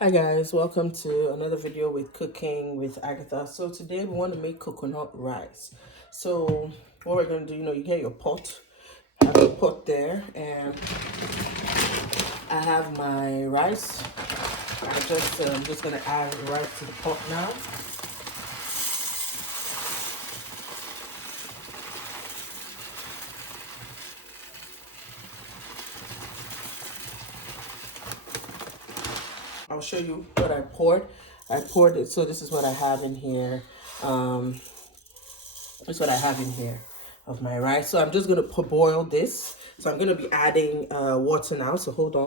Hi guys, welcome to another video with Cooking with Agatha. So today we want to make coconut rice. So what we're going to do, you get your pot. I have a pot there and I have my rice. I'm just going to add rice to the pot now. I'll show you what I poured. I poured it, so this is what I have in here. This is what I have in here of my rice. So I'm just going to boil this. So I'm going to be adding water now, so hold on.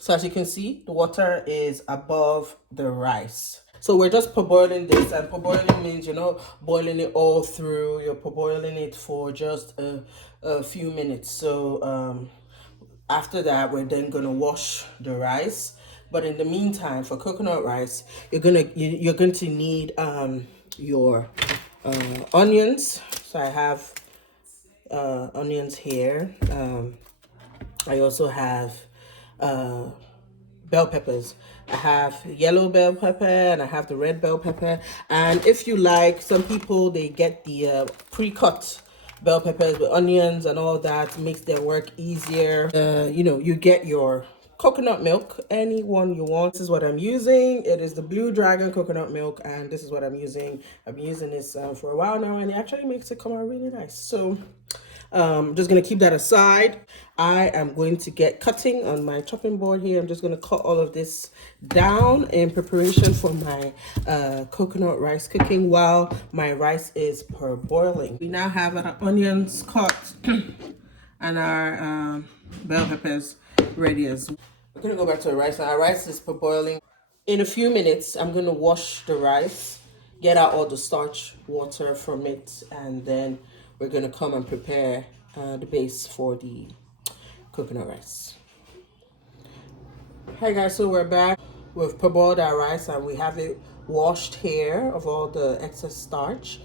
So as you can see, the water is above the rice. So we're just parboiling this, and parboiling means you're not boiling it all through. You're parboiling it for just a few minutes. So after that, we're then gonna wash the rice. But in the meantime, for coconut rice, you're going to need your onions. So I have onions here. I also have bell peppers. I have yellow bell pepper and I have the red bell pepper. And if you like, some people, they get the pre-cut bell peppers with onions and all that, makes their work easier. You get your coconut milk, any one you want. This is what I'm using. It is the Blue Dragon coconut milk, and this is what I'm using. I've been using this for a while now, and it actually makes it come out really nice. So I'm just going to keep that aside. I am going to get cutting on my chopping board here. I'm just going to cut all of this down in preparation for my coconut rice cooking while my rice is parboiling. We now have our onions cut and our bell peppers ready as well. We're going to go back to the rice. Now our rice is parboiling. In a few minutes, I'm going to wash the rice, get out all the starch water from it, and then we're going to come and prepare the base for the coconut rice. Hi guys, so we're back. We've parboiled our rice and we have it washed here of all the excess starch,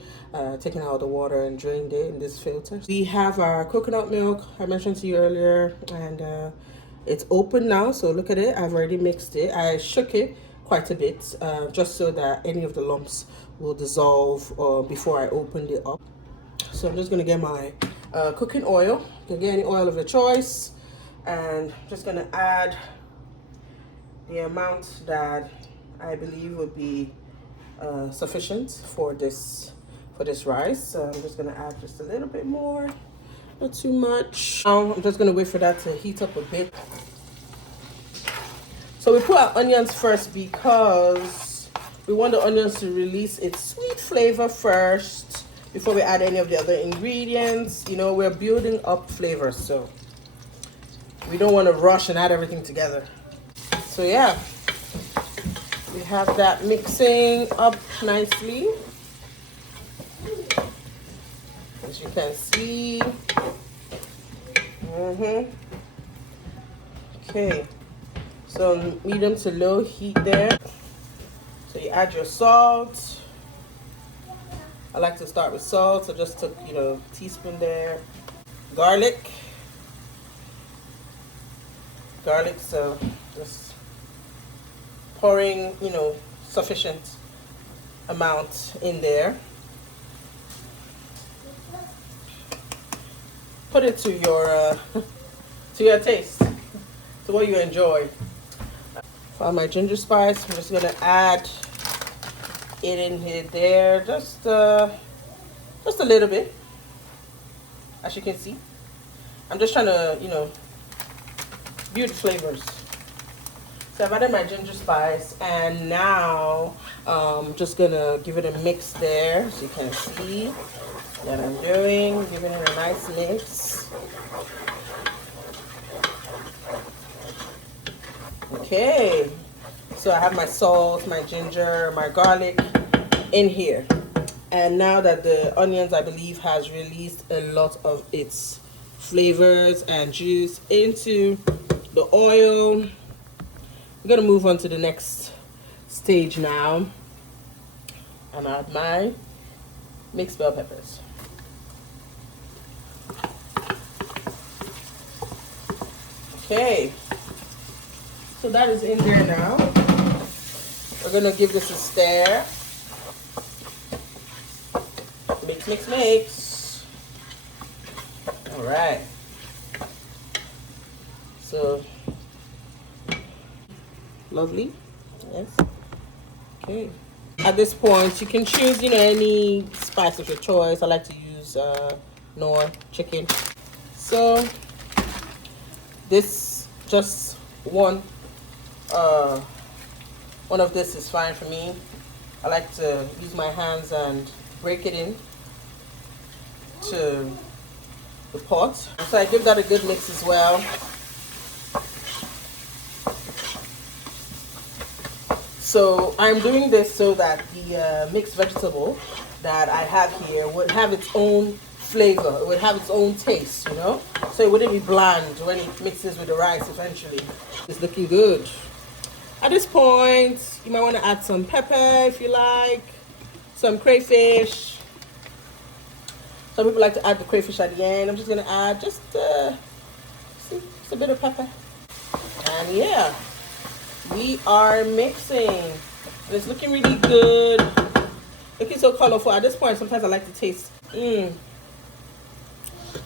taken out the water and drained it in this filter. We have our coconut milk I mentioned to you earlier, and it's open now, so look at it. I've already mixed it. I shook it quite a bit just so that any of the lumps will dissolve before I opened it up. So I'm just going to get my cooking oil. You can get any oil of your choice, and just going to add the amount that I believe would be sufficient for this rice. So I'm just going to add just a little bit more, not too much. Now I'm just going to wait for that to heat up a bit. So we put our onions first because we want the onions to release its sweet flavor first before we add any of the other ingredients. We're building up flavors, so we don't want to rush and add everything together. So yeah, we have that mixing up nicely, as you can see. Okay, so medium to low heat there. So you add your salt. I like to start with salt, so just took a teaspoon there. Garlic, so just pouring sufficient amount in there. Put it to your to your taste, to what you enjoy. For my ginger spice, I'm just gonna add it in here there, just a little bit. As you can see, I'm just trying to build flavors. So I've added my ginger spice, and now I'm just gonna give it a mix there, so you can see what I'm doing, giving it a nice mix. Okay, so I have my salt, my ginger, my garlic in here. And now that the onions, I believe, has released a lot of its flavors and juice into the oil, I'm gonna move on to the next stage now and add my mixed bell peppers. Okay, so that is in there now. We're gonna give this a stir. Mix, mix, mix. All right. So lovely. Yes. Okay. At this point, you can choose, any spice of your choice. I like to use Knorr chicken. So this just one of this is fine for me. I like to use my hands and break it in to the pot. So I give that a good mix as well. So I'm doing this so that the mixed vegetable that I have here would have its own flavor. It would have its own taste, So it wouldn't be bland when it mixes with the rice eventually. It's looking good. At this point, you might want to add some pepper if you like, some crayfish. Some people like to add the crayfish at the end. I'm just going to add just a bit of pepper. And yeah. We are mixing. And it's looking really good. Looking so colorful. At this point, sometimes I like to taste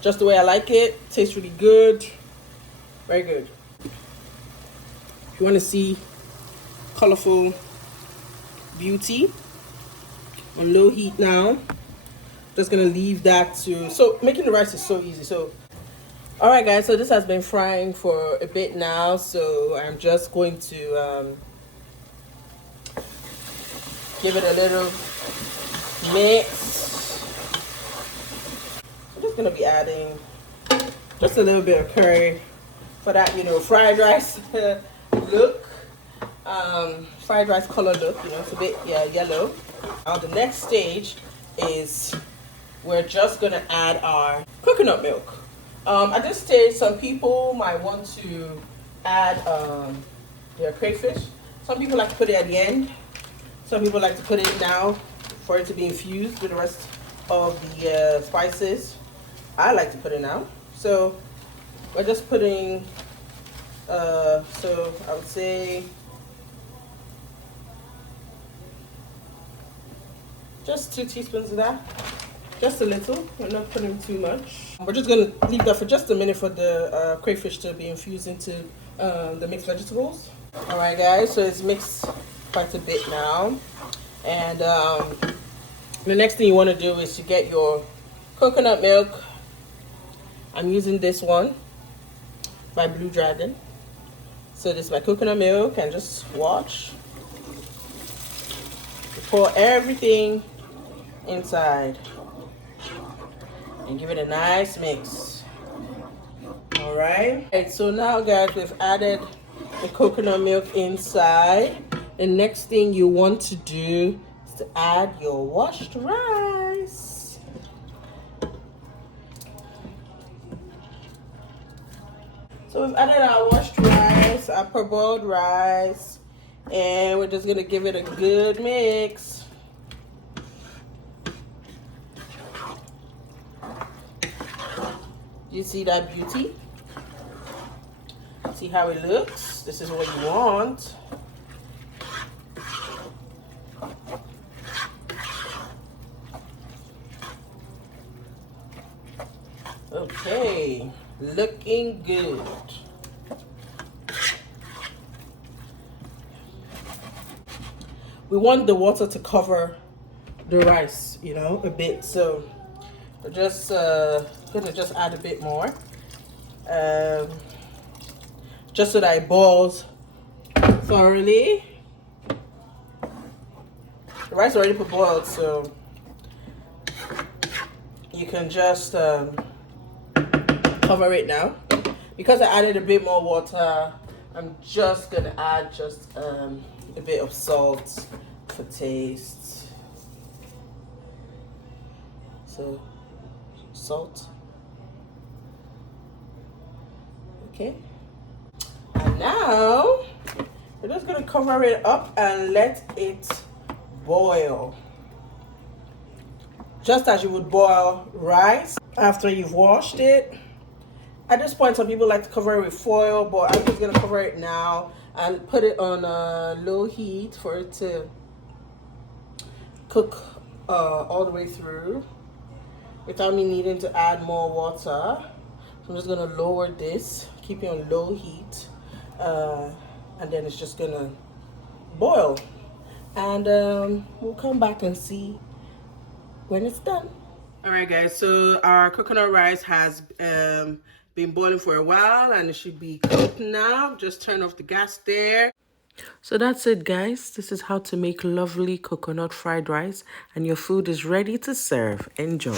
just the way I like it. Tastes really good. Very good. If you want to see colorful beauty on low heat now, just gonna leave that to. So making the rice is so easy. So alright guys, so this has been frying for a bit now, so I'm just going to give it a little mix. I'm just going to be adding just a little bit of curry for that, fried rice look, fried rice color look, it's a bit yellow. Now the next stage is we're just going to add our coconut milk. At this stage, some people might want to add their crayfish. Some people like to put it at the end. Some people like to put it now for it to be infused with the rest of the spices. I like to put it now. So we're just putting, so I would say just 2 teaspoons of that. Just a little. We're not putting too much. We're just going to leave that for just a minute for the crayfish to be infused into the mixed vegetables. Alright guys, so it's mixed quite a bit now. And the next thing you want to do is to get your coconut milk. I'm using this one by Blue Dragon. So this is my coconut milk, and just watch. You pour everything inside and give it a nice mix. All right, so now guys, we've added the coconut milk inside. The next thing you want to do is to add your washed rice. So we've added our washed rice, our parboiled rice, and we're just gonna give it a good mix. You see that beauty? See how it looks? This is what you want. Okay, looking good. We want the water to cover the rice, a bit. So we're just gonna just add a bit more, just so that it boils thoroughly. The rice already boiled, so you can just cover it now. Because I added a bit more water, I'm just gonna add just a bit of salt for taste. So salt. Okay. And now we're just gonna cover it up and let it boil. Just as you would boil rice after you've washed it. At this point, some people like to cover it with foil, but I'm just gonna cover it now and put it on low heat for it to cook all the way through without me needing to add more water. So I'm just gonna lower this, keep it on low heat, and then it's just gonna boil. And we'll come back and see when it's done. All right, guys, so our coconut rice has been boiling for a while and it should be cooked now. Just turn off the gas there. So that's it, guys. This is how to make lovely coconut fried rice, and your food is ready to serve. Enjoy.